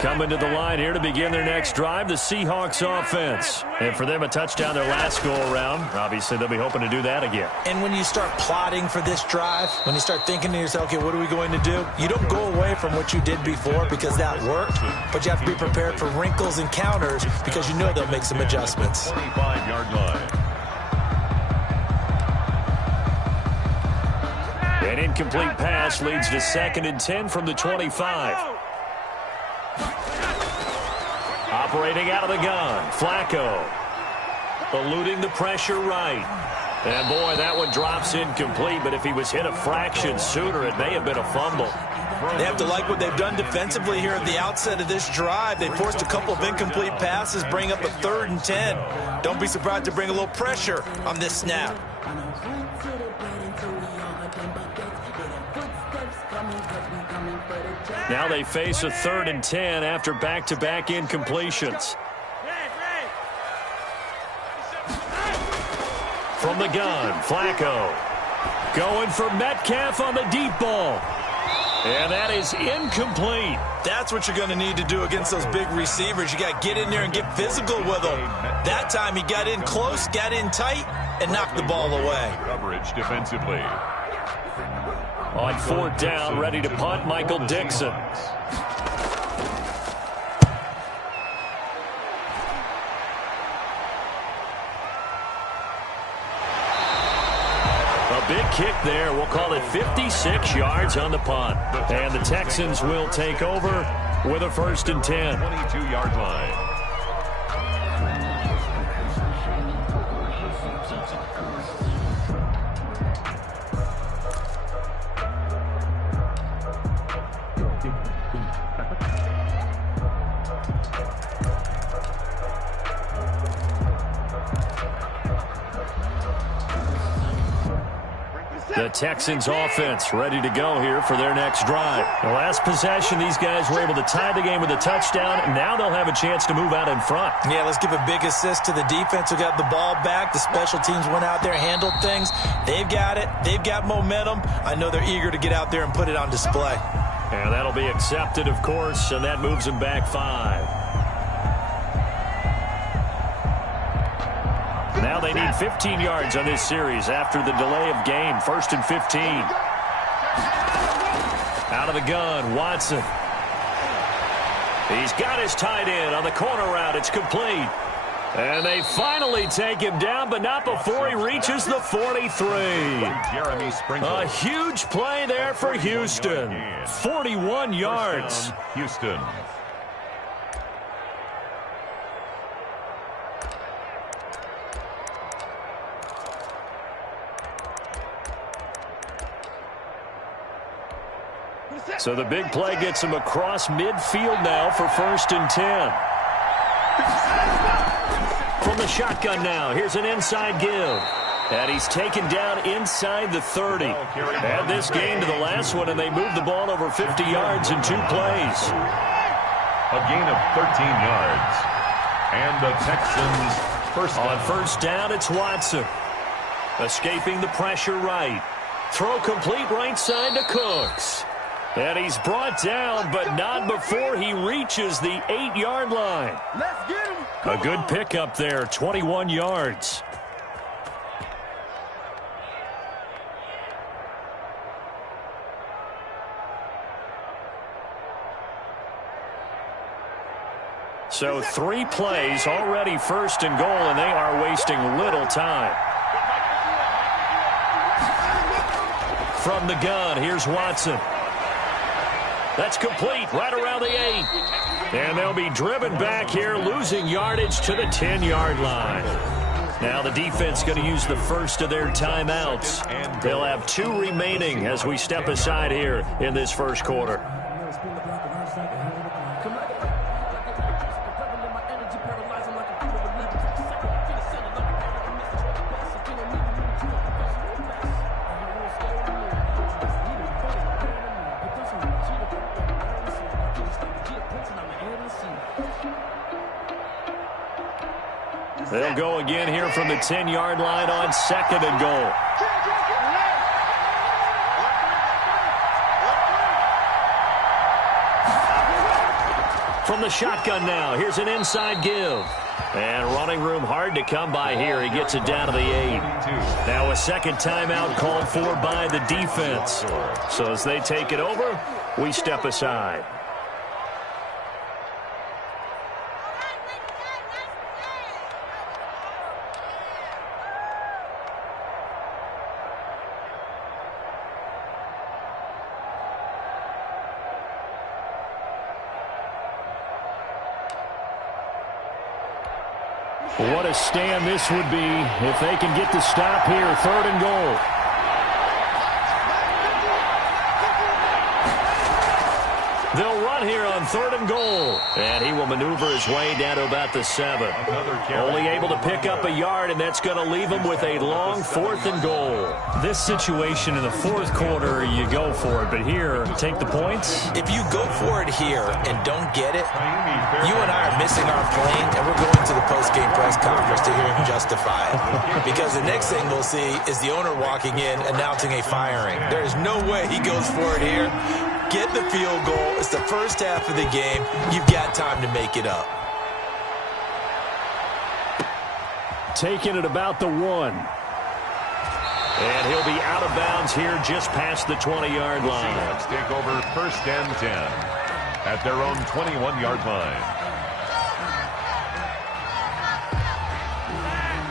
Coming to the line here to begin their next drive, the Seahawks offense. And for them, a touchdown their last go-around. Obviously, they'll be hoping to do that again. And when you start plotting for this drive, when you start thinking to yourself, okay, what are we going to do? You don't go away from what you did before because that worked, but you have to be prepared for wrinkles and counters because you know they'll make some adjustments. 45-yard line. An incomplete pass leads to 2nd and 10 from the 25. Operating out of the gun, Flacco. Eluding the pressure right. And, boy, that one drops incomplete, but if he was hit a fraction sooner, it may have been a fumble. They have to like what they've done defensively here at the outset of this drive. They forced a couple of incomplete passes, bring up a 3rd and 10. Don't be surprised to bring a little pressure on this snap. Now they face a 3rd and 10 after back-to-back incompletions. From the gun, Flacco. Going for Metcalf on the deep ball. And that is incomplete. That's what you're going to need to do against those big receivers. You got to get in there and get physical with them. That time he got in close, got in tight, and knocked the ball away. Coverage defensively. On 4th down, ready to punt, Michael Dixon. A big kick there. We'll call it 56 yards on the punt. And the Texans will take over with a 1st and 10. 22-yard line. The Texans offense ready to go here for their next drive. The last possession, these guys were able to tie the game with a touchdown. Now they'll have a chance to move out in front. Yeah, let's give a big assist to the defense who got the ball back. The special teams went out there, handled things. They've got it. They've got momentum. I know they're eager to get out there and put it on display. And that'll be accepted, of course, and that moves them back 5. Now they need 15 yards on this series after the delay of game. 1st and 15. Out of the gun, Watson. He's got his tight end on the corner route. It's complete. And they finally take him down, but not before he reaches the 43. A huge play there for Houston. 41 yards. Houston. So the big play gets him across midfield now for 1st and 10. From the shotgun now, here's an inside give. And he's taken down inside the 30. Add this game to the last one, and they moved the ball over 50 yards in 2 plays. A gain of 13 yards. And the Texans first down. On 1st down, it's Watson. Escaping the pressure right. Throw complete right side to Cooks. And he's brought down, but not before he reaches the 8-yard line. Let's get him. A good pickup there, 21 yards. So 3 plays, already 1st and goal, and they are wasting little time. From the gun, here's Watson. That's complete right around the 8. And they'll be driven back here, losing yardage to the 10-yard line. Now the defense going to use the first of their timeouts. They'll have 2 remaining as we step aside here in this first quarter. They'll go again here from the 10-yard line on 2nd and goal. From the shotgun now, here's an inside give. And running room hard to come by here. He gets it down to the 8. Now a second timeout called for by the defense. So as they take it over, we step aside. What a stand this would be if they can get the stop here. 3rd and goal. They'll run here on 3rd and goal. And he will maneuver his way down to about the 7. Only able to pick up a yard, and that's going to leave him with a long 4th and goal. This situation in the 4th quarter, you go for it. But here, take the points. If you go for it here and don't get it, you and I are missing our plane, and we're going to the post-game press conference to hear him justify it. Because the next thing we'll see is the owner walking in announcing a firing. There is no way he goes for it here. Get the field goal. It's the first half of the game. You've got time to make it up. Taking it about the 1. And he'll be out of bounds here just past the 20-yard line. Seahawks take over 1st and 10 at their own 21-yard line.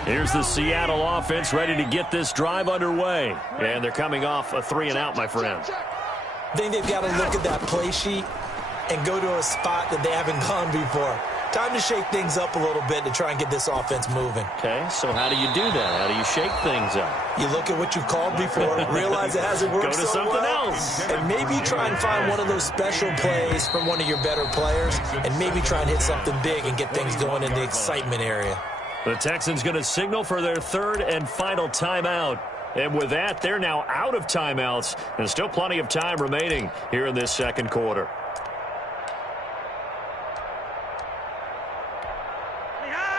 Here's the Seattle offense ready to get this drive underway. And they're coming off a 3-and-out, my friend. I think they've got to look at that play sheet and go to a spot that they haven't gone before. Time to shake things up a little bit to try and get this offense moving. Okay, so how do you do that? How do you shake things up? You look at what you've called before, realize it hasn't worked Go to so something well, else. and maybe try and find one of those special plays from one of your better players, and maybe try and hit something big and get things going in the excitement area. The Texans going to signal for their 3rd and final timeout. And with that, they're now out of timeouts, and still plenty of time remaining here in this 2nd quarter.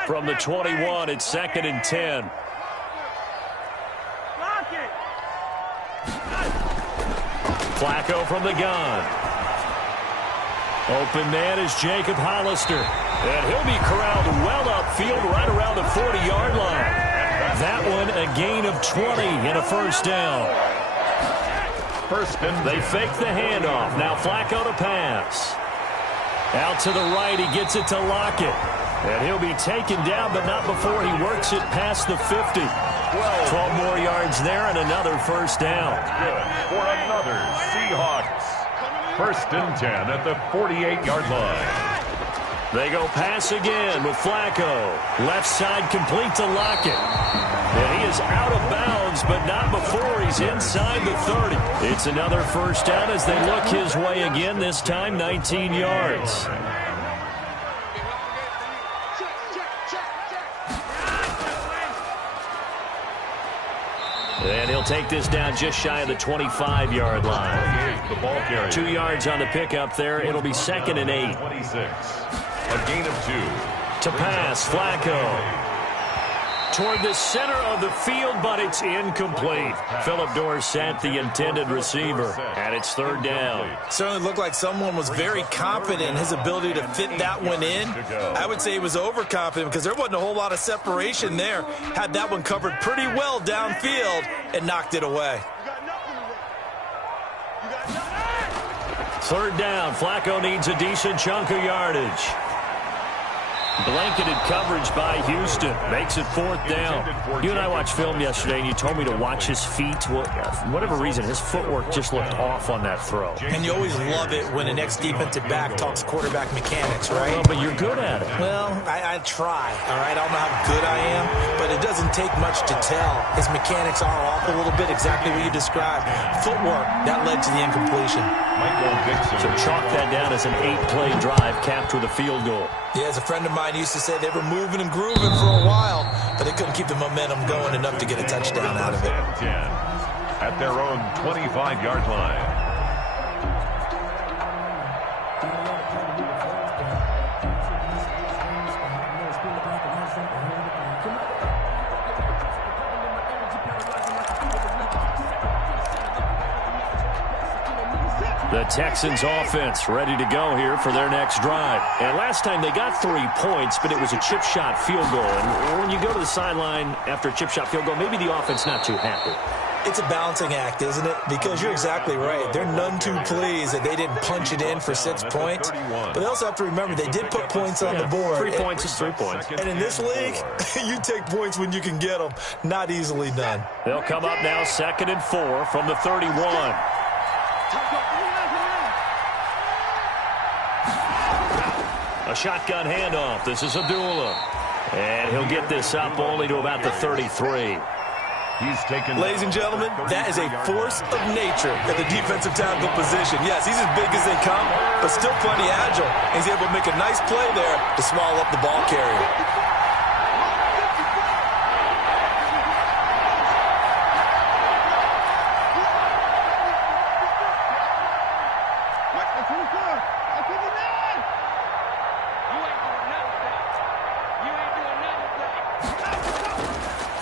From the 21, it's 2nd and 10. Flacco from the gun. Open man is Jacob Hollister. And he'll be corralled well upfield right around the 40-yard line. That one a gain of 20 and a 1st down. They fake the handoff. Now Flacco to pass. Out to the right, he gets it to Lockett. And he'll be taken down, but not before he works it past the 50. 12 more yards there and another 1st down. Good for another Seahawks. 1st and 10 at the 48-yard line. They go pass again with Flacco. Left side complete to Lockett. And he is out of bounds, but not before he's inside the 30. It's another 1st down as they look his way again, this time 19 yards. And he'll take this down just shy of the 25-yard line. The ball carrier. 2 yards on the pickup there. It'll be 2nd and 8. 26. A gain of 2. To pass, Flacco. Toward the center of the field, but it's incomplete. Phillip Dorsett, the intended receiver, and it's 3rd down. Certainly looked like someone was very confident in his ability to fit that one in. I would say he was overconfident because there wasn't a whole lot of separation there. Had that one covered pretty well downfield and knocked it away. 3rd down. Flacco needs a decent chunk of yardage. Blanketed coverage by Houston. Makes it 4th down. You and I watched film yesterday, and you told me to watch his feet. Well, for whatever reason, his footwork just looked off on that throw. And you always love it when an ex-defensive back talks quarterback mechanics, right? Well, but you're good at it. Well, I try, all right? I don't know how good I am, but it doesn't take much to tell. His mechanics are off a little bit, exactly what you described. Footwork, that led to the incompletion. So chalk that down as an 8-play drive capped with a field goal. Yeah, as a friend of mine used to say, they were moving and grooving for a while, but they couldn't keep the momentum going enough to get a touchdown out of it. 10 at their own 25-yard line. The Texans offense ready to go here for their next drive. And last time they got 3 points, but it was a chip shot field goal. And when you go to the sideline after a chip shot field goal, maybe the offense not too happy. It's a balancing act, isn't it? Because you're exactly right. They're none too pleased that they didn't punch it in for 6 points. But they also have to remember they did put points on the board. 3 points is 3 points. And in this league, you take points when you can get them. Not easily done. They'll come up now 2nd and 4 from the 31. A shotgun handoff. This is Abdullah. And he'll get this up only to about the 33. He's taken. Ladies and gentlemen, that is a force of nature at the defensive tackle position. Yes, he's as big as they come, but still plenty agile. He's able to make a nice play there to small up the ball carrier.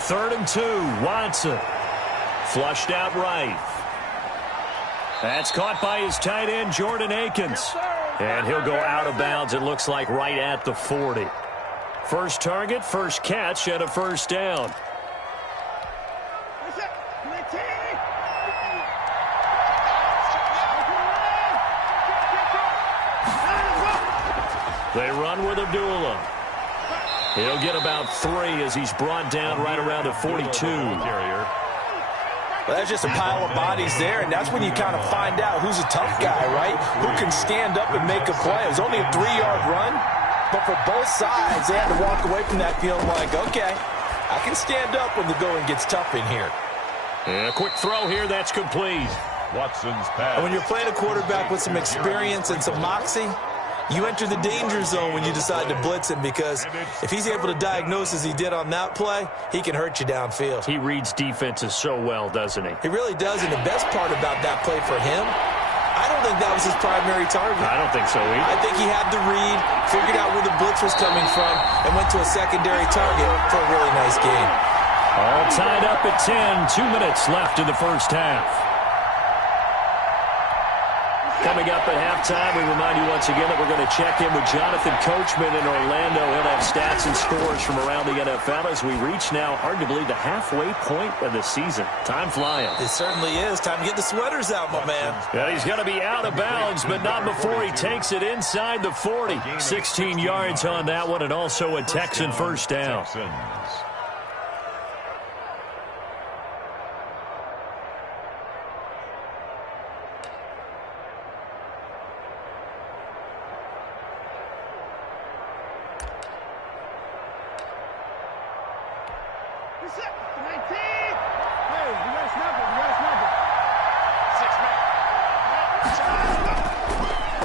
Third and 2, Watson. Flushed out right. That's caught by his tight end, Jordan Akins. And he'll go out of bounds, it looks like, right at the 40. First target, first catch, and a first down. They run with Abdullah. He'll get about 3 as he's brought down right around the 42. Well, that's just a pile of bodies there, and that's when you kind of find out who's a tough guy, right? Who can stand up and make a play. It was only a 3-yard run, but for both sides, they had to walk away from that feeling like, okay, I can stand up when the going gets tough in here. And a quick throw here, that's complete. Watson's pass. And when you're playing a quarterback with some experience and some moxie, you enter the danger zone when you decide to blitz him, because if he's able to diagnose as he did on that play, he can hurt you downfield. He reads defenses so well, doesn't he? He really does, and the best part about that play for him, I don't think that was his primary target. I don't think so either. I think he had the read, figured out where the blitz was coming from, and went to a secondary target for a really nice game. All tied up at 10, 2 minutes left in the first half. Coming up at halftime, we remind you once again that we're going to check in with Jonathan Coachman in Orlando. He'll have stats and scores from around the NFL as we reach now, hard to believe, the halfway point of the season. Time flying. It certainly is. Time to get the sweaters out, my man. And he's going to be out of bounds, but not before he takes it inside the 40. 16 yards on that one, and also a Texan first down.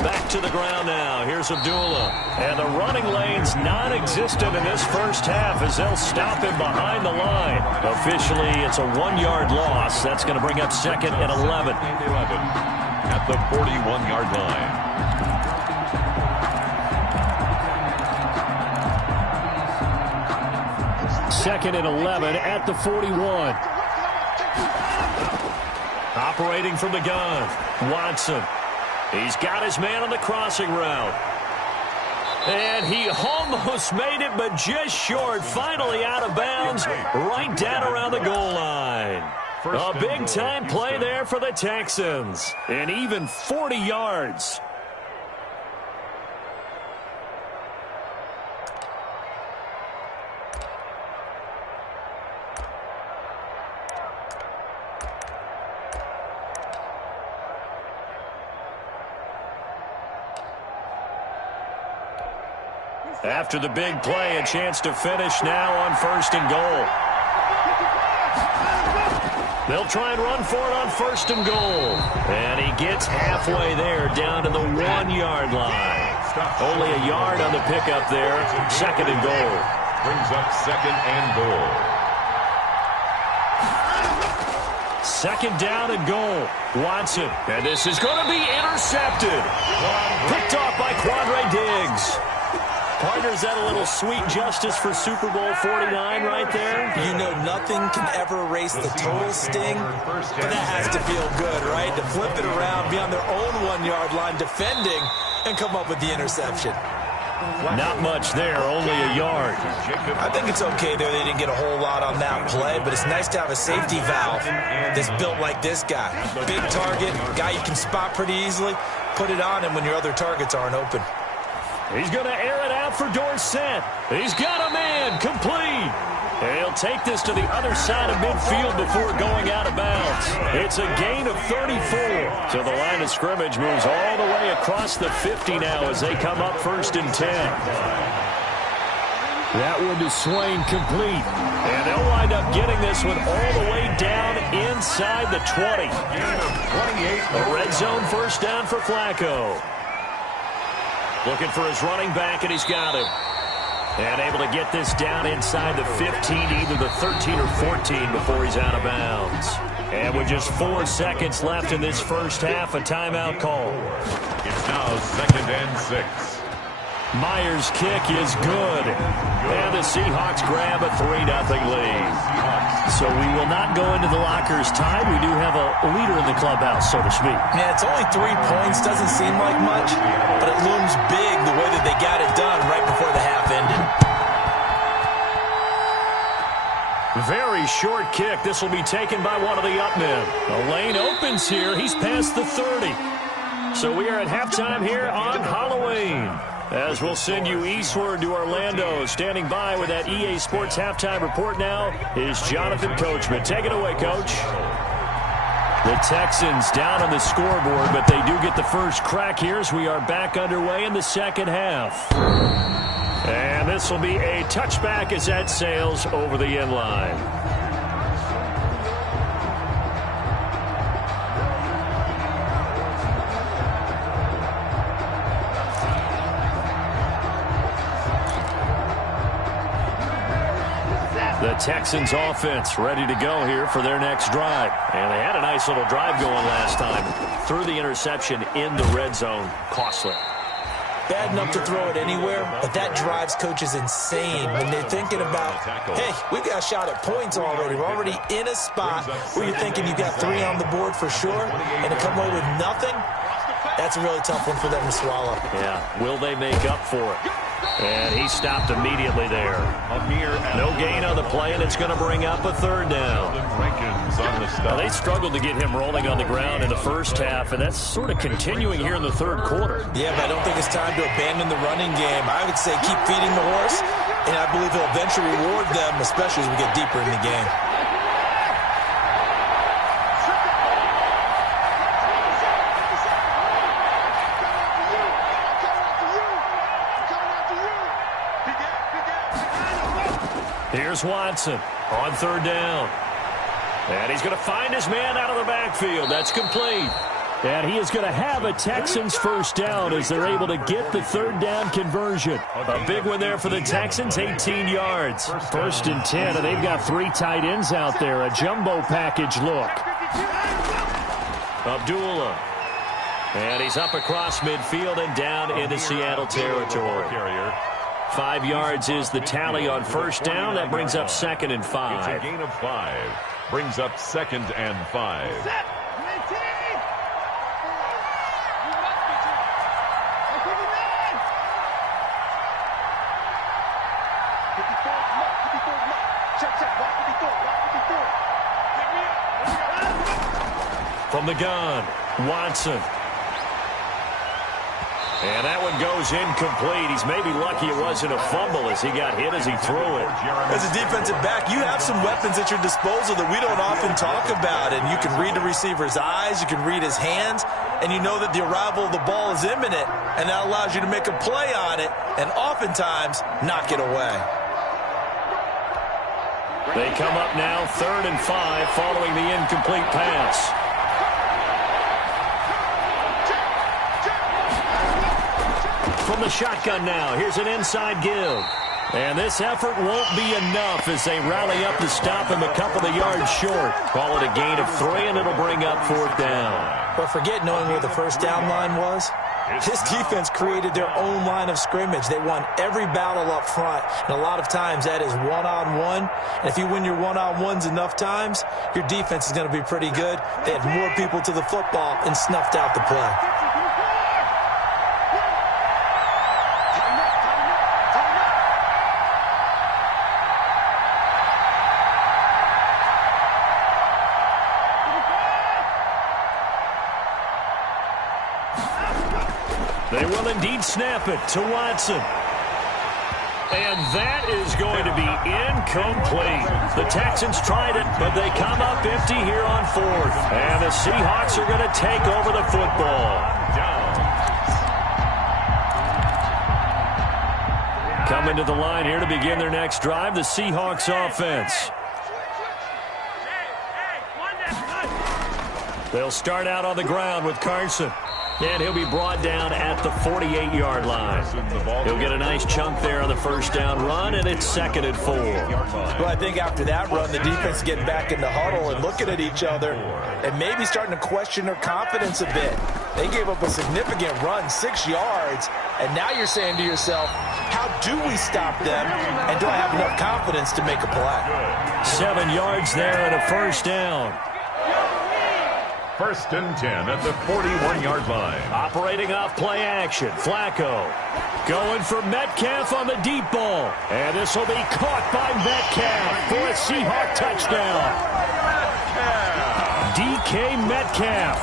Back to the ground now. Here's Abdullah. And the running lane's non-existent in this first half as they'll stop him behind the line. Officially, it's a 1-yard loss. That's going to bring up 2nd and 11. At the 41-yard line. Second and 11 at the 41. Operating from the gun, Watson. He's got his man on the crossing route. And he almost made it, but just short. Finally out of bounds, right down around the goal line. A big-time play there for the Texans. And even 40 yards. After the big play, a chance to finish now on 1st and goal. They'll try and run for it on 1st and goal. And he gets halfway there, down to the 1-yard line. Only a yard on the pickup there. 2nd and goal. Brings up 2nd and goal. 2nd down and goal. Watson. And this is going to be intercepted. Picked off by Quandre Diggs. Partner, is that a little sweet justice for Super Bowl 49 right there? You know nothing can ever erase the total sting, but that has to feel good, right? To flip it around, be on their own 1-yard line defending, and come up with the interception. Not much there, only a yard. I think it's okay there. They didn't get a whole lot on that play, but it's nice to have a safety valve that's built like this guy. Big target, guy you can spot pretty easily. Put it on him when your other targets aren't open. He's going to air it out for Dorsett. He's got a man, complete. And he'll take this to the other side of midfield before going out of bounds. It's a gain of 34. So the line of scrimmage moves all the way across the 50 now as they come up 1st and 10. That one to Swain, complete. And they'll wind up getting this one all the way down inside the 20. A red zone first down for Flacco. Looking for his running back, and he's got him. And able to get this down inside the 15, either the 13 or 14 before he's out of bounds. And with just 4 seconds left in this first half, a timeout call. It's now 2nd and 6. Myers' kick is good. And the Seahawks grab a 3-0 lead. So we will not go into the lockers tied. We do have a leader in the clubhouse, so to speak. Yeah, it's only 3 points. Doesn't seem like much, but it looms big the way that they got it done right before the half ended. Very short kick. This will be taken by one of the up men. The lane opens here. He's past the 30. So we are at halftime here on Halloween. As we'll send you eastward to Orlando. Standing by with that EA Sports halftime report now is Jonathan Coachman. Take it away, Coach. The Texans down on the scoreboard, but they do get the first crack here as we are back underway in the second half. And this will be a touchback as that sails over the end line. The Texans offense ready to go here for their next drive. And they had a nice little drive going last time. Threw the interception in the red zone. Costly. Bad enough to throw it anywhere, but that drives coaches insane when they're thinking about, hey, we've got a shot at points already. We're already in a spot where you're thinking you've got 3 on the board for sure, and to come away with nothing, that's a really tough one for them to swallow. Yeah, will they make up for it? And he stopped immediately there. No gain on the play, and it's going to bring up a 3rd down. Now, they struggled to get him rolling on the ground in the first half, and that's sort of continuing here in the 3rd quarter. Yeah, but I don't think it's time to abandon the running game. I would say keep feeding the horse, and I believe he'll eventually reward them, especially as we get deeper in the game. Here's Watson on 3rd down. And he's going to find his man out of the backfield. That's complete. And he is going to have a Texans first down as they're able to get the 3rd down conversion. A big one there for the Texans, 18 yards. 1st and 10, and they've got 3 tight ends out there. A jumbo package look. Abdullah. And he's up across midfield and down into Seattle territory. 5 yards is the tally on 1st down. That brings up 2nd and 5. It's a gain of 5. Brings up 2nd and 5. From the gun, Watson. And that one goes incomplete. He's maybe lucky it wasn't a fumble as he got hit as he threw it. As a defensive back, you have some weapons at your disposal that we don't often talk about. And you can read the receiver's eyes, you can read his hands, and you know that the arrival of the ball is imminent, and that allows you to make a play on it and oftentimes knock it away. They come up now 3rd and 5 following the incomplete pass. From the shotgun now, here's an inside give. And this effort won't be enough as they rally up to stop him a couple of yards short. Call it a gain of 3, and it'll bring up 4th down. But forget knowing where the first down line was. This defense created their own line of scrimmage. They won every battle up front, and a lot of times that is one-on-one. And if you win your one-on-ones enough times, your defense is going to be pretty good. They had more people to the football and snuffed out the play. They will indeed snap it to Watson. And that is going to be incomplete. The Texans tried it, but they come up empty here on fourth. And the Seahawks are going to take over the football. Coming to the line here to begin their next drive, the Seahawks offense. They'll start out on the ground with Carson. And he'll be brought down at the 48-yard line. He'll get a nice chunk there on the first down run, and it's 2nd and 4. Well, I think after that run, the defense is getting back in the huddle and looking at each other and maybe starting to question their confidence a bit. They gave up a significant run, 6 yards, and now you're saying to yourself, how do we stop them, and do I have enough confidence to make a play? 7 yards there and a first down. 1st and 10 at the 41-yard line. Operating off play action, Flacco going for Metcalf on the deep ball. And this will be caught by Metcalf for a Seahawk touchdown. DK Metcalf,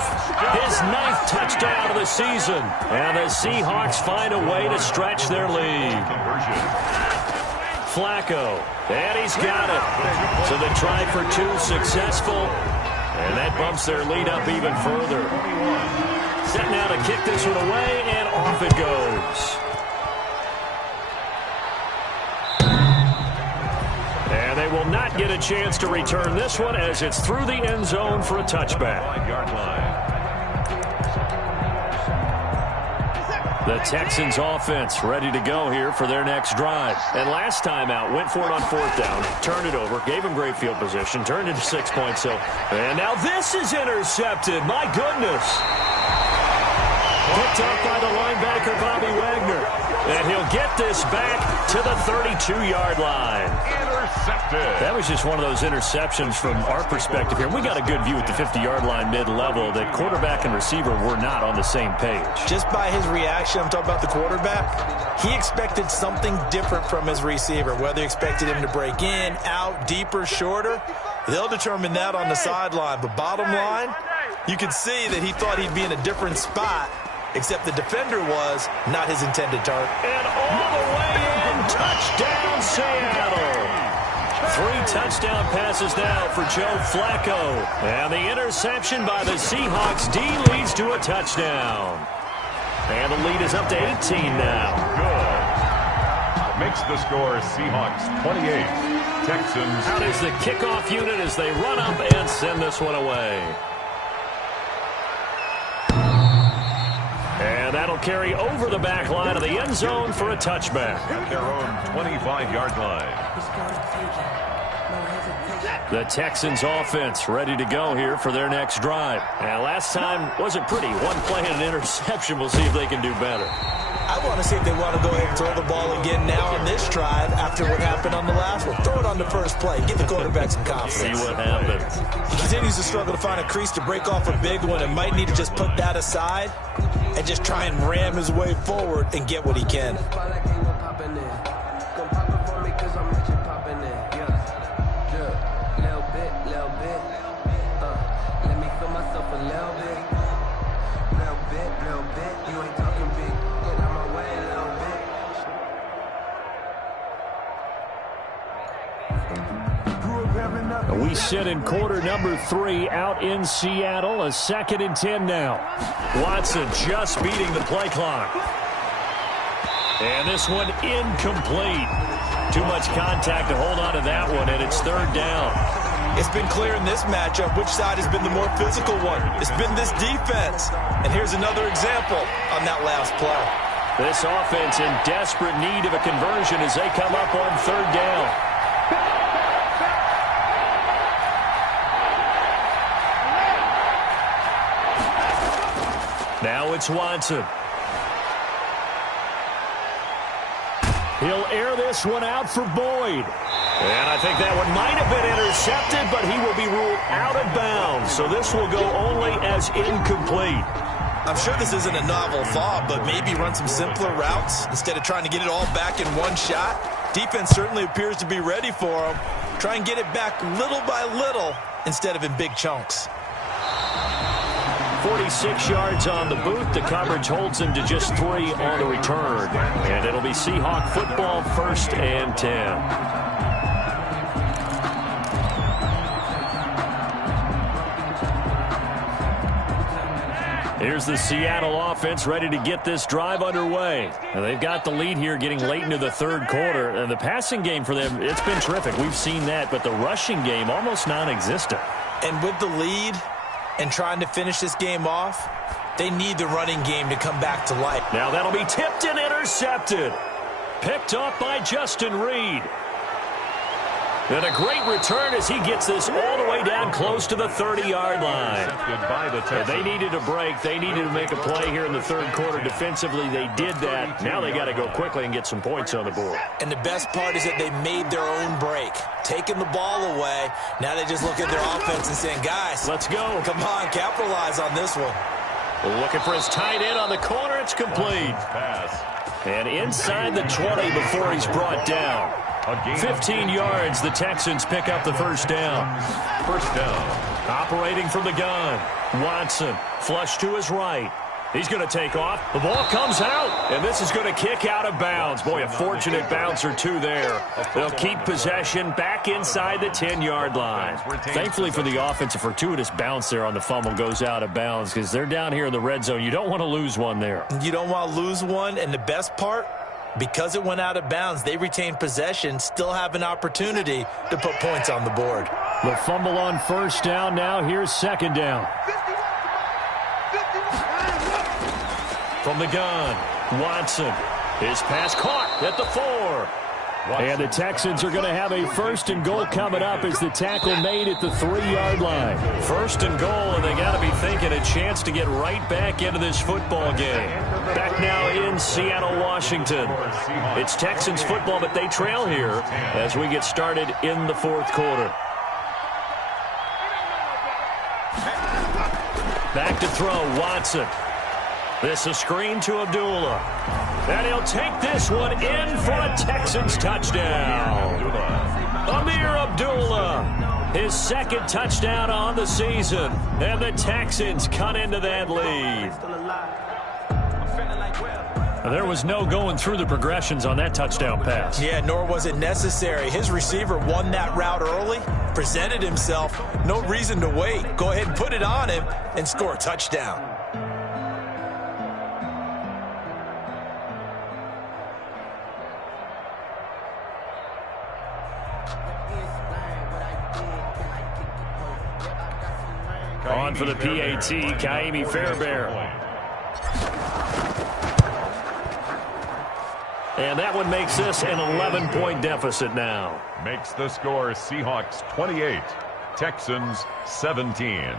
his 9th touchdown of the season. And the Seahawks find a way to stretch their lead. Flacco, and he's got it. So the try for 2 successful. And that bumps their lead up even further. Set now to kick this one away, and off it goes. And they will not get a chance to return this one as it's through the end zone for a touchback. 5-yard line. The Texans offense ready to go here for their next drive. And last time out, went for it on 4th down, turned it over, gave him great field position, turned into 6 points. And now this is intercepted. My goodness. Picked up by the linebacker, Bobby Wagner. And he'll get this back to the 32-yard line. Intercepted. That was just one of those interceptions from our perspective here. We got a good view at the 50-yard line mid-level that quarterback and receiver were not on the same page. Just by his reaction, I'm talking about the quarterback, he expected something different from his receiver, whether he expected him to break in, out, deeper, shorter. They'll determine that on the sideline. But bottom line, you can see that he thought he'd be in a different spot, except the defender was not his intended target. And all the way in, touchdown Seattle. 3 touchdown passes now for Joe Flacco. And the interception by the Seahawks D leads to a touchdown. And the lead is up to 18 now. Good. Makes the score Seahawks 28. Texans. Out is the kickoff unit as they run up and send this one away. And that'll carry over the back line of the end zone for a touchback. At their own 25-yard line. The Texans offense ready to go here for their next drive. And last time wasn't pretty. One play and an interception. We'll see if they can do better. I want to see if they want to go ahead and throw the ball again now on this drive after what happened on the last one. Throw it on the first play. Give the quarterback some confidence. See what happens. He continues to struggle to find a crease to break off a big one and might need to just put that aside and just try and ram his way forward and get what he can. We sit in quarter number 3 out in Seattle. A 2nd and 10 now. Watson just beating the play clock. And this one incomplete. Too much contact to hold on to that one, and it's 3rd down. It's been clear in this matchup which side has been the more physical one. It's been this defense. And here's another example on that last play. This offense in desperate need of a conversion as they come up on 3rd down. Now it's Watson. He'll air this one out for Boyd. And I think that one might have been intercepted, but he will be ruled out of bounds. So this will go only as incomplete. I'm sure this isn't a novel thought, but maybe run some simpler routes instead of trying to get it all back in one shot. Defense certainly appears to be ready for him. Try and get it back little by little instead of in big chunks. 46 yards on the boot. The coverage holds him to just 3 on the return. And it'll be Seahawk football, 1st and 10. Here's the Seattle offense ready to get this drive underway. Now they've got the lead here getting late into the third quarter. And the passing game for them, it's been terrific. We've seen that. But the rushing game, almost non-existent. And with the lead and trying to finish this game off, they need the running game to come back to life. Now that'll be tipped and intercepted. Picked off by Justin Reed. And a great return as he gets this all the way down close to the 30-yard line. And they needed a break. They needed to make a play here in the third quarter. Defensively, they did that. Now they got to go quickly and get some points on the board. And the best part is that they made their own break. Taking the ball away. Now they just look at their offense and saying, guys, let's go. Come on, capitalize on this one. Looking for his tight end on the corner. It's complete. And inside the 20 before he's brought down. 15 yards, the Texans pick up the first down. First down. Operating from the gun. Watson, flush to his right. He's going to take off. The ball comes out, and this is going to kick out of bounds. Boy, a fortunate bounce or two there. They'll keep possession back inside the 10-yard line. Thankfully for the offense, a fortuitous bounce there on the fumble goes out of bounds because they're down here in the red zone. You don't want to lose one there. You don't want to lose one, and the best part, because it went out of bounds, they retained possession, still have an opportunity to put points on the board. The fumble on first down now. Here's second down. From the gun, Watson. His pass caught at the 4. And the Texans are going to have a 1st and goal coming up as the tackle made at the 3-yard line. 1st and goal, and they got to be thinking a chance to get right back into this football game. Back now in Seattle, Washington. It's Texans football, but they trail here as we get started in the fourth quarter. Back to throw, Watson. This a screen to Abdullah. And he'll take this one in for a Texans touchdown. Amir Abdullah, his 2nd touchdown on the season. And the Texans cut into that lead. There was no going through the progressions on that touchdown pass. Yeah, nor was it necessary. His receiver won that route early, presented himself. No reason to wait. Go ahead and put it on him and score a touchdown. On for the PAT, Kaimi Fairbairn. And that one makes this an 11-point deficit now. Makes the score Seahawks 28, Texans 17.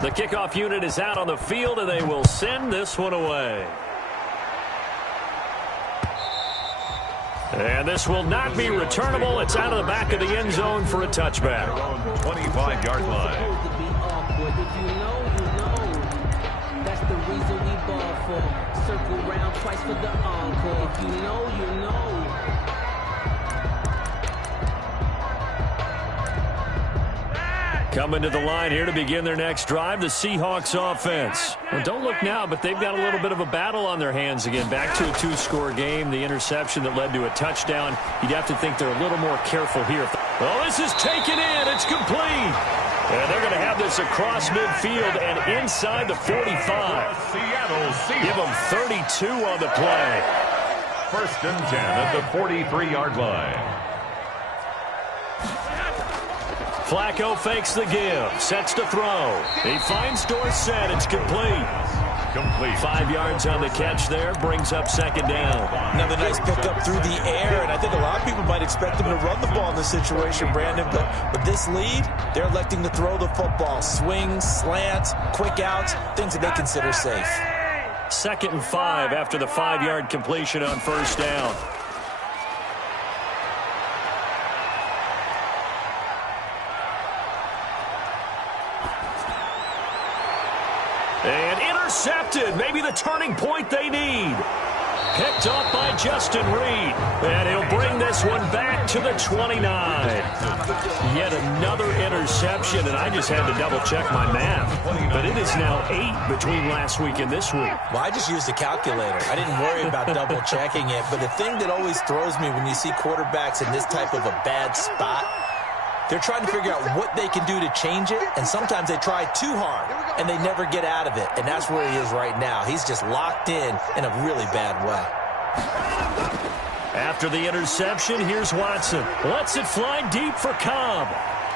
The kickoff unit is out on the field, and they will send this one away. And this will not be returnable. It's out of the back of the end zone for a touchback. 25-yard line. That's the reason we ball for. Circle round twice for the encore. If you know, you know. Coming to the line here to begin their next drive, the Seahawks offense. Well, don't look now, but they've got a little bit of a battle on their hands again. Back to a 2-score game, the interception that led to a touchdown. You'd have to think they're a little more careful here. Oh, this is taken in. It's complete. And they're going to have this across midfield and inside the 45. Give them 32 on the play. 1st and 10 at the 43-yard line. Flacco fakes the give, sets to throw. He finds Dorsett. It's complete. 5 yards on the catch there, brings up 2nd down. Another nice pickup through the air, and I think a lot of people might expect him to run the ball in this situation, Brandon, but with this lead, they're electing to throw the football. Swings, slants, quick outs, things that they consider safe. 2nd and 5 after the 5-yard completion on 1st down. And intercepted. Maybe the turning point they need. Picked up by Justin Reed. And he'll bring this one back to the 29. Yet another interception, and I just had to double-check my math. But it is now 8 between last week and this week. Well, I just used a calculator. I didn't worry about double-checking it. But the thing that always throws me when you see quarterbacks in this type of a bad spot, they're trying to figure out what they can do to change it, and sometimes they try too hard, and they never get out of it, and that's where he is right now. He's just locked in a really bad way. After the interception, here's Watson. Lets it fly deep for Cobb.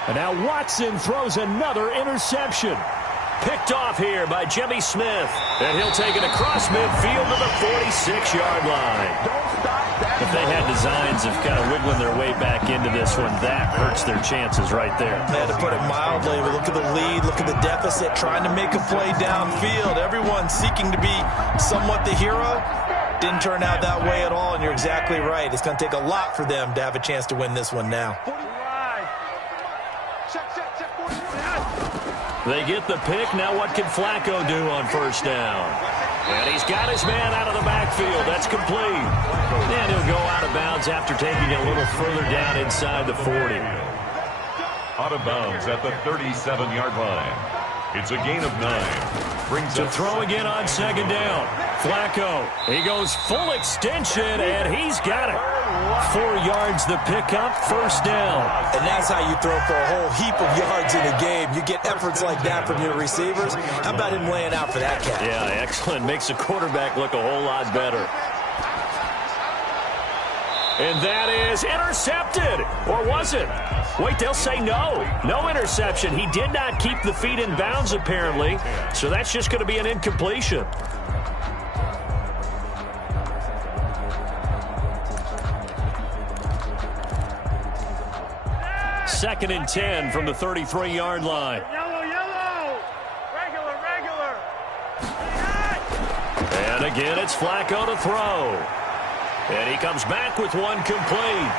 And now Watson throws another interception. Picked off here by Jimmy Smith, and he'll take it across midfield to the 46-yard line. If they had designs of kind of wiggling their way back into this one, that hurts their chances right there. Yeah, to put it mildly, but look at the lead, look at the deficit, trying to make a play downfield. Everyone seeking to be somewhat the hero. Didn't turn out that way at all, and you're exactly right. It's going to take a lot for them to have a chance to win this one now. They get the pick. Now what can Flacco do on 1st down? And he's got his man out of the backfield. That's complete. And he'll go out of bounds after taking it a little further down inside the 40. Out of bounds at the 37-yard line. It's a gain of 9. Brings to throw again on 2nd down. Flacco, he goes full extension, and he's got it. 4 yards the pickup, 1st down. And that's how you throw for a whole heap of yards in a game. You get efforts like that from your receivers. How about him laying out for that catch? Yeah, excellent. Makes the quarterback look a whole lot better. And that is intercepted. Or was it? Wait, they'll say no. No interception. He did not keep the feet in bounds, apparently. So that's just going to be an incompletion. Second and 10 from the 33-yard line. Yellow. Regular. And again, it's Flacco to throw. And he comes back with one complete.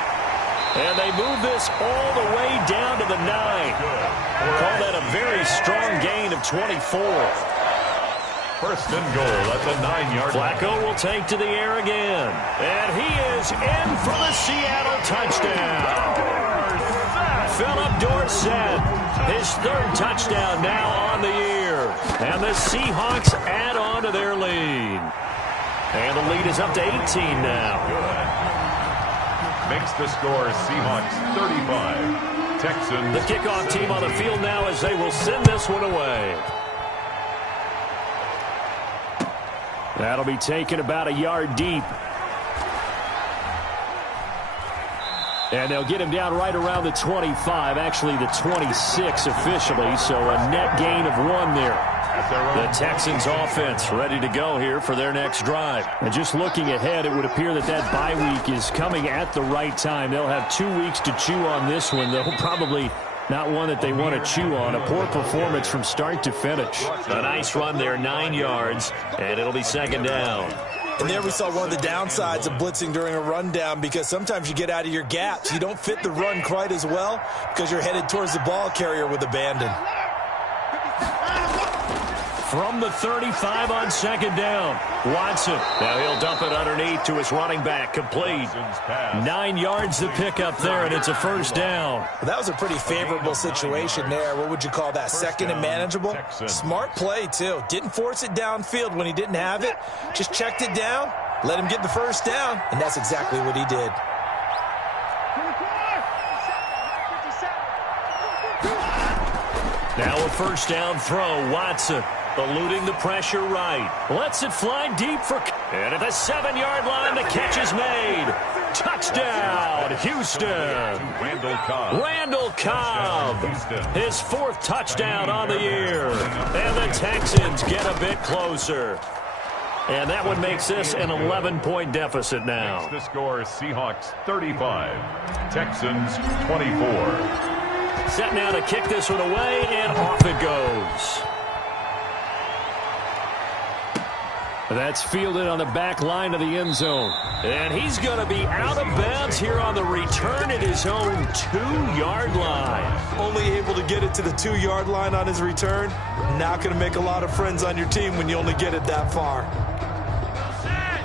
And they move this all the way down to the 9. Call that a very strong gain of 24. 1st and goal at the 9-yard line. Flacco will take to the air again. And he is in for the Seattle touchdown. Philip Dorsett, his 3rd touchdown now on the year. And the Seahawks add on to their lead. And the lead is up to 18 now. Makes the score Seahawks 35. Texans. The kickoff team on the field now as they will send this one away. That'll be taken about a yard deep. And they'll get him down right around the 25, actually the 26 officially, so a net gain of 1 there. The Texans offense ready to go here for their next drive. And just looking ahead, it would appear that bye week is coming at the right time. They'll have 2 weeks to chew on this one. They'll probably not one that they want to chew on. A poor performance from start to finish. A nice run there, 9 yards, and it'll be 2nd down. And there we saw one of the downsides of blitzing during a rundown, because sometimes you get out of your gaps. You don't fit the run quite as well because you're headed towards the ball carrier with abandon. From the 35 on 2nd down, Watson. Now he'll dump it underneath to his running back, complete. 9 yards to pick up there, and it's a 1st down. Well, that was a pretty favorable situation there. What would you call that? 2nd and manageable? Smart play, too. Didn't force it downfield when he didn't have it. Just checked it down, let him get the 1st down, and that's exactly what he did. Now a first down throw. Watson eluding the pressure right. Lets it fly deep for... And at the 7-yard line, the catch is made. Touchdown, Houston. Randall Cobb. His 4th touchdown on the year. And the Texans get a bit closer. And that one makes this an 11-point deficit now. The score is Seahawks 35, Texans 24. Set now to kick this one away, and off it goes. That's fielded on the back line of the end zone. And he's going to be out of bounds here on the return at his own 2-yard line. Only able to get it to the 2-yard line on his return. Not going to make a lot of friends on your team when you only get it that far.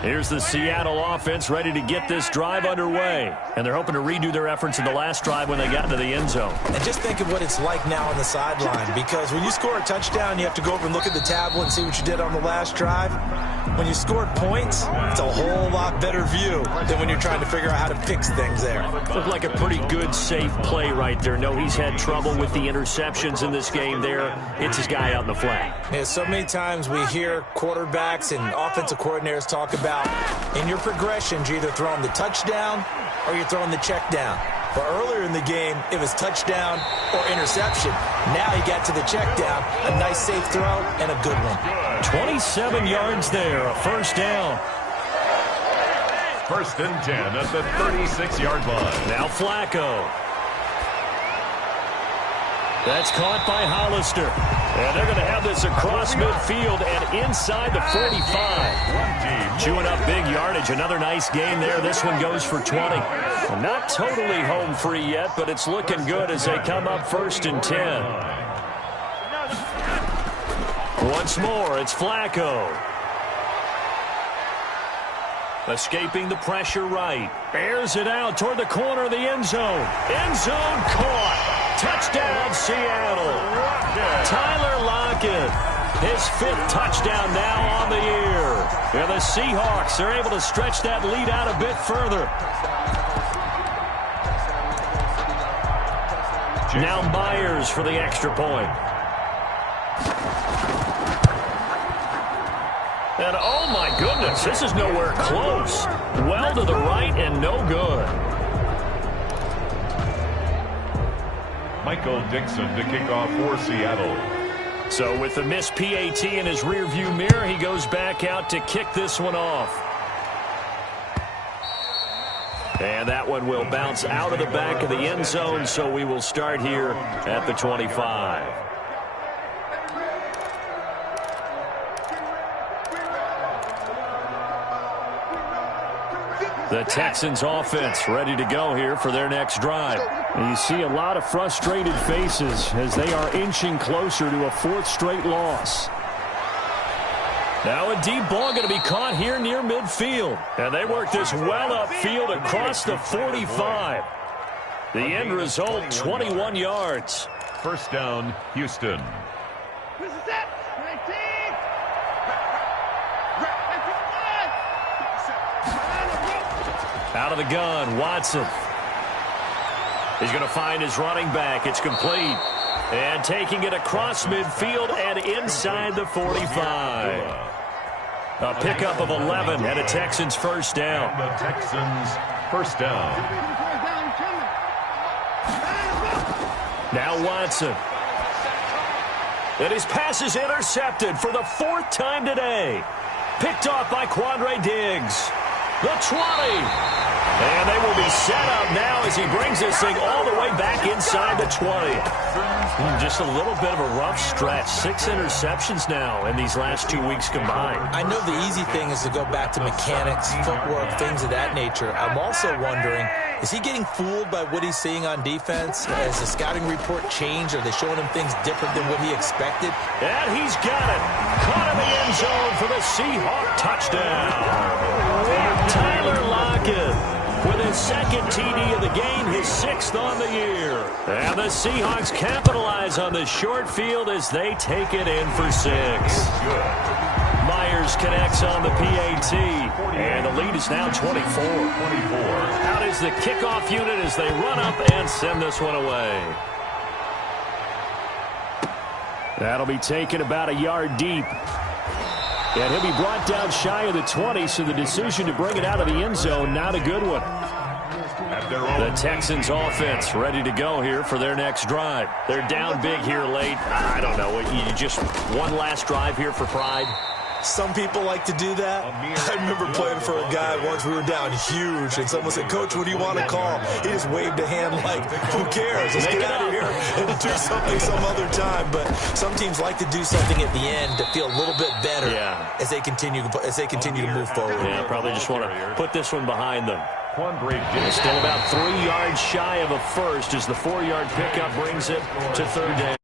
Here's the Seattle offense ready to get this drive underway. And they're hoping to redo their efforts in the last drive when they got into the end zone. And just think of what it's like now on the sideline. Because when you score a touchdown, you have to go over and look at the tablet and see what you did on the last drive. When you scored points, it's a whole lot better view than when you're trying to figure out how to fix things there. Looked like a pretty good, safe play right there. No, he's had trouble with the interceptions in this game there. It's his guy out in the flat. Yeah, so many times we hear quarterbacks and offensive coordinators talk about in your progressions, you're either throwing the touchdown or you're throwing the check down. But earlier in the game, it was touchdown or interception. Now he got to the check down, a nice safe throw, and a good one. 27 yards there, a first down. 1st and 10 at the 36-yard line. Now Flacco. That's caught by Hollister. And they're going to have this across midfield and inside the 45. Chewing up big yardage. Another nice gain there. This one goes for 20. Well, not totally home free yet, but it's looking good as they come up 1st and 10. Once more, it's Flacco. Escaping the pressure right. Airs it out toward the corner of the end zone. End zone caught. Touchdown, Seattle. Tyler Lockett. His 5th touchdown now on the year. And the Seahawks are able to stretch that lead out a bit further. Now Myers for the extra point. And oh my goodness, this is nowhere close. Well to the right and no good. Michael Dixon to kick off for Seattle. So with the missed PAT in his rearview mirror, he goes back out to kick this one off. And that one will bounce out of the back of the end zone, so we will start here at the 25. The Texans offense ready to go here for their next drive. And you see a lot of frustrated faces as they are inching closer to a 4th straight loss. Now a deep ball going to be caught here near midfield. And they work this well upfield across the 45. The end result, 21 yards. 1st down, Houston. Out of the gun, Watson. He's going to find his running back. It's complete. And taking it across midfield and inside the 45. A pickup of 11 and a Texans first down. The Texans first down. Now Watson. And his pass is intercepted for the 4th time today. Picked off by Quandre Diggs. The 20. And they will be set up now as he brings this thing all the way back inside the 20. Just a little bit of a rough stretch. 6 interceptions now in these last 2 weeks combined. I know the easy thing is to go back to mechanics, footwork, things of that nature. I'm also wondering, is he getting fooled by what he's seeing on defense? Has the scouting report changed? Are they showing him things different than what he expected? And he's got it. Caught in the end zone for the Seahawk touchdown. Tyler Lockett with his 2nd TD of the game, his 6th on the year. And the Seahawks capitalize on the short field as they take it in for 6. Myers connects on the PAT, and the lead is now 24. Out is the kickoff unit as they run up and send this one away. That'll be taken about a yard deep. And he'll be brought down shy of the 20, so the decision to bring it out of the end zone, not a good one. The Texans offense ready to go here for their next drive. They're down big here late. I don't know. You just one last drive here for pride. Some people like to do that. I remember playing for a guy once. We were down huge, and someone said, "Coach, what do you want to call?" He just waved a hand like, "Who cares? Let's get out of here and do something some other time." But some teams like to do something at the end to feel a little bit better as they continue to move forward. Yeah, probably just want to put this one behind them. Still about 3 yards shy of a first as the 4-yard pickup brings it to third down.